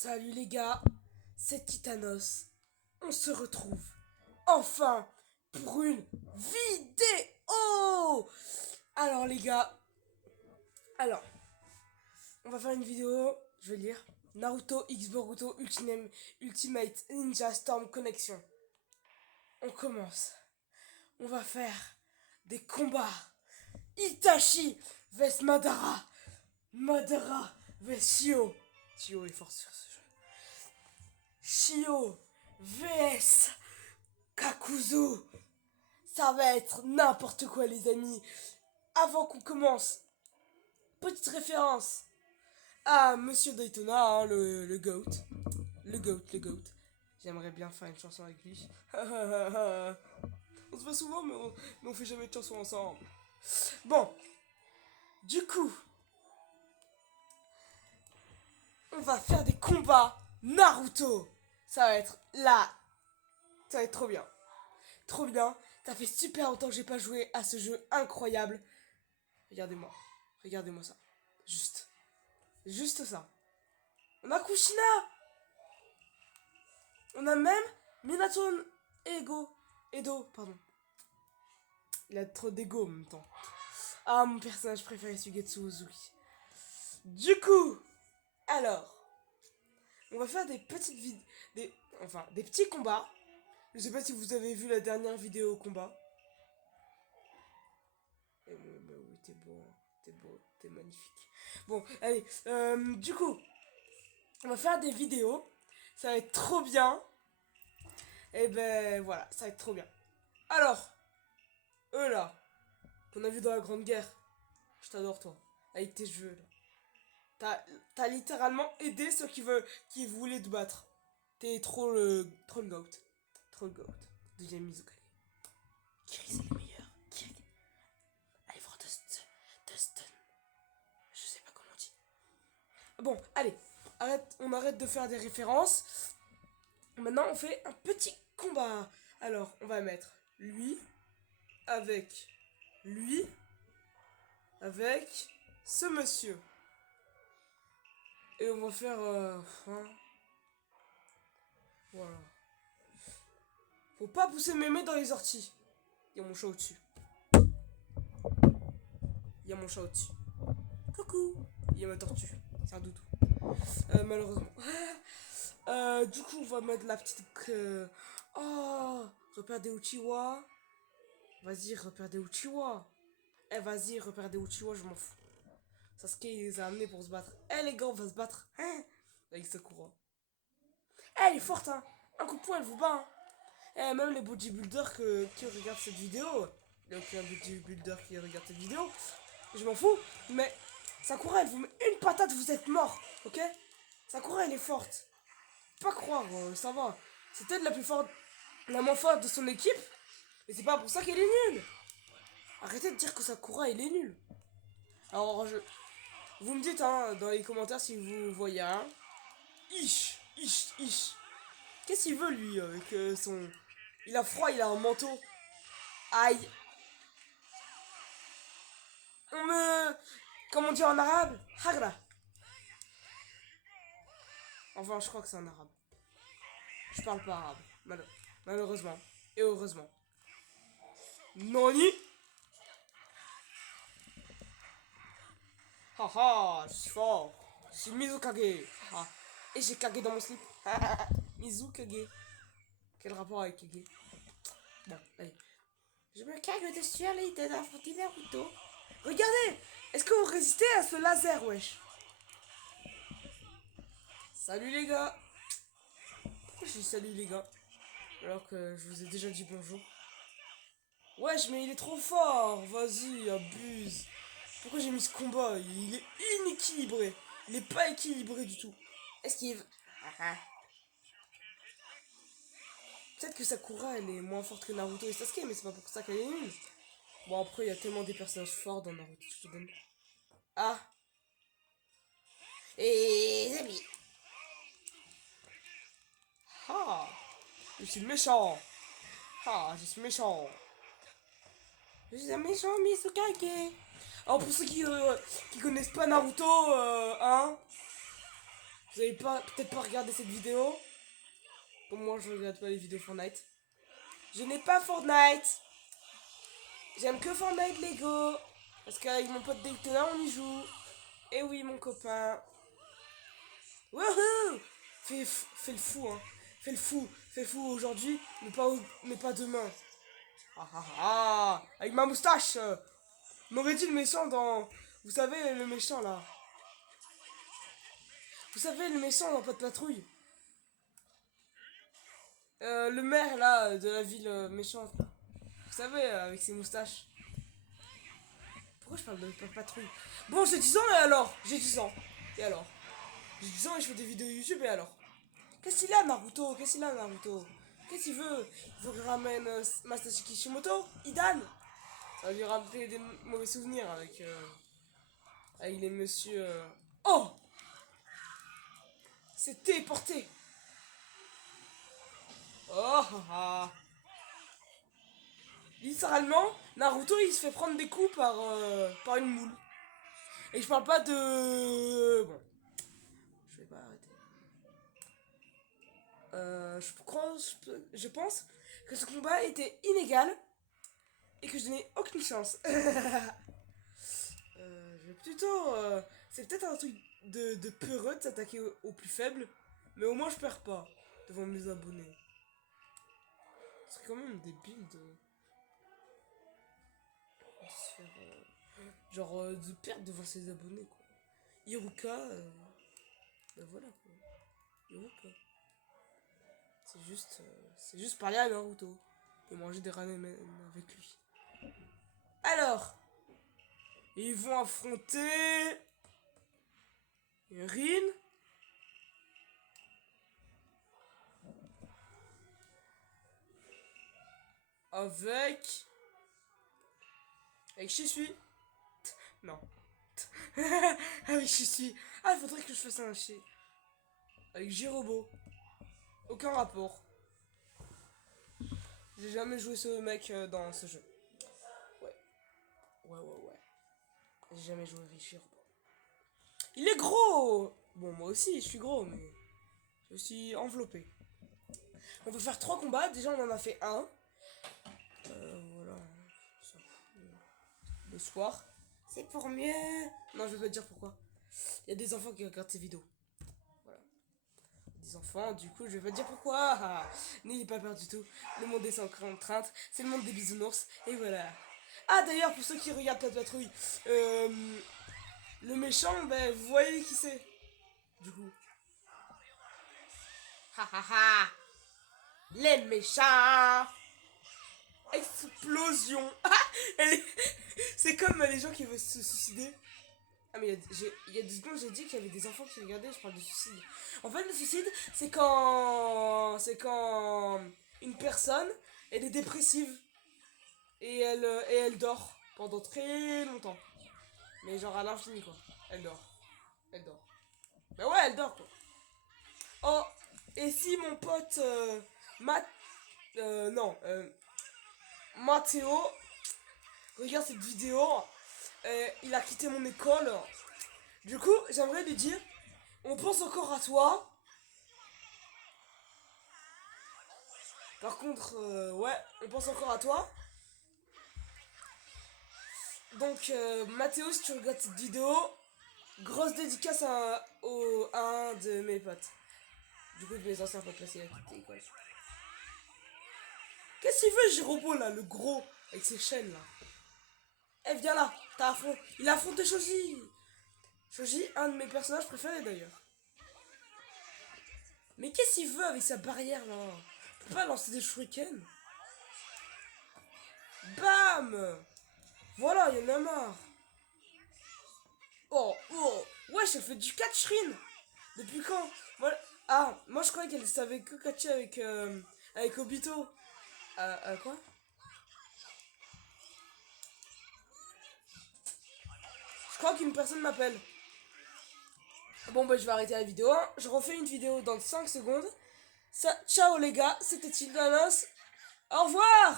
Salut les gars, c'est Titanos. On se retrouve enfin pour une vidéo. Alors les gars, alors on va faire une vidéo, je vais lire. Naruto X Boruto Ultimate Ninja Storm Connection. On commence. On va faire des combats. Itachi vs Madara. Madara vs Shio. Shio est fort sur ce jeu. Shio vs Kakuzu. Ça va être n'importe quoi les amis. Avant qu'on commence, petite référence à Monsieur Daytona, hein, le GOAT. Le GOAT. J'aimerais bien faire une chanson avec lui. On se voit souvent mais on fait jamais de chanson ensemble. Bon, du coup, on va faire des combats Naruto. Ça va être là. Ça va être trop bien. Trop bien. Ça fait super longtemps que j'ai pas joué à ce jeu incroyable. Regardez-moi. Regardez-moi ça. Juste ça. On a Kushina. On a même Minato Edo, pardon. Il a trop d'ego en même temps. Ah, mon personnage préféré, Suigetsu Uzuki. Du coup, alors, on va faire des petites vidéos, des petits combats. Je sais pas si vous avez vu la dernière vidéo au combat. Bah oui, t'es beau, t'es magnifique. Bon, allez, du coup, on va faire des vidéos. Ça va être trop bien. Et ben voilà, ça va être trop bien. Alors, eux là, qu'on a vu dans la Grande Guerre, je t'adore toi, avec tes cheveux là. T'as littéralement aidé ceux qui voulaient te battre. T'es trop le goat. Trop le goat. Deuxième Mizukage. Kiri c'est le meilleur. Kiri. Allez voir Dustin. Je sais pas comment on dit. Bon, allez, on arrête de faire des références. Maintenant, on fait un petit combat. Alors, on va mettre lui avec lui avec ce monsieur. Et on va faire... voilà. Faut pas pousser mémé dans les orties. Il y a mon chat au-dessus. Il y a mon chat au-dessus. Coucou. Il y a ma tortue. C'est un doudou. Malheureusement. Du coup, on va mettre la petite... Oh, repère des Uchiwa. Vas-y, repère des Uchiwa. Vas-y, repère des Uchiwa, je m'en fous. Sasuke, il les a amenés pour se battre. Les gars, on va se battre. Avec Sakura. Elle est forte, hein. Un coup de poing, elle vous bat, hein. Même les bodybuilders qui regardent cette vidéo. Il n'y a aucun bodybuilder qui regarde cette vidéo. Je m'en fous. Mais Sakura, elle vous met une patate, vous êtes mort. Ok? Sakura, elle est forte. Pas croire, ça va. C'est peut-être la moins forte de son équipe. Mais c'est pas pour ça qu'elle est nulle. Arrêtez de dire que Sakura, elle est nulle. Alors, vous me dites hein, dans les commentaires si vous voyez un. Ish. Qu'est-ce qu'il veut lui avec son... Il a froid, il a un manteau. Aïe. On me... Comment on dit en arabe? Hagra. Enfin, je crois que c'est en arabe. Je parle pas arabe. Malheureusement. Et heureusement. Nani? Haha, je suis fort. Je suis Mizukage. Ah. Et j'ai Kage dans mon slip. Mizukage. Quel rapport avec Kage? Bon, allez. Je me cague dessus à l'aide d'un petit Naruto. Regardez! Est-ce que vous résistez à ce laser, wesh? Salut les gars! Pourquoi je dis salut les gars? Alors que je vous ai déjà dit bonjour. Wesh, mais il est trop fort! Vas-y, abuse! Pourquoi j'ai mis ce combat? Il est inéquilibré. Il est pas équilibré du tout. Esquive. Peut-être que Sakura elle est moins forte que Naruto et Sasuke, mais c'est pas pour ça qu'elle est nulle. Bon, après, il y a tellement des personnages forts dans Naruto Shippuden. Ah! Et les amis! Ah! Je suis méchant! Ah, je suis méchant! Je suis un méchant Mizukage! Alors, pour ceux qui connaissent pas Naruto, hein? Vous avez peut-être pas regardé cette vidéo. Comme moi, je regarde pas les vidéos Fortnite. Je n'ai pas Fortnite. J'aime que Fortnite Lego. Parce qu'avec mon pote Daytona, on y joue. Et oui, mon copain. Wouhou! Fais le fou, hein. Fais le fou. Fais le fou aujourd'hui, mais pas demain. Ah ah ah! Avec ma moustache! M'aurait dit le méchant dans. Vous savez, le méchant là. Vous savez, le méchant dans Pas de patrouille. Le maire là, de la ville méchante. Vous savez, avec ses moustaches. Pourquoi je parle de Pas de patrouille? Bon, j'ai 10 ans et alors? J'ai 10 ans. Et alors? J'ai 10 ans et je fais des vidéos YouTube et alors? Qu'est-ce qu'il a, Naruto? Qu'est-ce qu'il a, Naruto? Qu'est-ce qu'il veut? Il veut que je ramène Masashi Kishimoto? Idan? Ça va lui rappeler des mauvais souvenirs avec les messieurs. Oh! C'est téléporté! Oh ah ah! Littéralement, Naruto il se fait prendre des coups par une moule. Et je parle pas de. Bon, je vais pas arrêter. Je pense que ce combat était inégal et que je n'ai aucune chance. Je vais plutôt. C'est peut-être un truc de peureux de s'attaquer au plus faible, mais au moins je perds pas devant mes abonnés. C'est quand même débile de se faire. De perdre devant ses abonnés quoi. Iruka, ben voilà quoi. Iruka. C'est juste parler à Naruto et manger des ramen avec lui. Alors, ils vont affronter Rin avec Shisui. Non. Avec Shisui. Ah, il faudrait que je fasse un chez. Avec Jirobo. Aucun rapport. J'ai jamais joué ce mec dans ce jeu. Ouais. Ouais. J'ai jamais joué avec Jirobo. Il est gros! Bon, moi aussi, je suis gros, mais je suis enveloppé. On peut faire 3 combats. Déjà, on en a fait un. Voilà. Le soir. C'est pour mieux. Non, je vais pas te dire pourquoi. Il y a des enfants qui regardent ces vidéos. Voilà. Des enfants, du coup, je vais pas te dire pourquoi. N'ayez pas peur du tout. Le monde est sans contrainte. C'est le monde des bisounours. Et voilà. Ah, d'ailleurs, pour ceux qui regardent Pas de patrouille, le méchant, ben, vous voyez qui c'est. Du coup. Les méchants. Explosion. C'est comme les gens qui veulent se suicider. Ah mais il y a 2 secondes j'ai dit qu'il y avait des enfants qui regardaient, je parle de suicide. En fait le suicide c'est quand une personne elle est dépressive et elle dort pendant très longtemps. Mais genre à l'infini quoi. Elle dort. Elle dort. Bah ouais elle dort quoi. Oh et si mon pote non Mathéo regarde cette vidéo, il a quitté mon école. Du coup, j'aimerais lui dire, on pense encore à toi. Par contre, ouais, on pense encore à toi. Donc, Mathéo, si tu regardes cette vidéo, grosse dédicace à un de mes potes. Du coup, de mes anciens potes parce qu'il a quitté l'école. Qu'est-ce qu'il veut, Jirobo, là, le gros, avec ses chaînes, là? Eh, viens là, il a affronté Shoji. Shoji, un de mes personnages préférés, d'ailleurs. Mais qu'est-ce qu'il veut avec sa barrière, là? Il peut pas lancer des shurikens. Bam! Voilà, il y en a marre. Oh. Wesh, elle fait du catch, Rin. Depuis quand? Moi je croyais qu'elle savait que catcher avec Obito. Quoi? Je crois qu'une personne m'appelle. Bon, bah, je vais arrêter la vidéo. Je refais une vidéo dans 5 secondes. Ciao les gars, c'était Tildanos. Au revoir!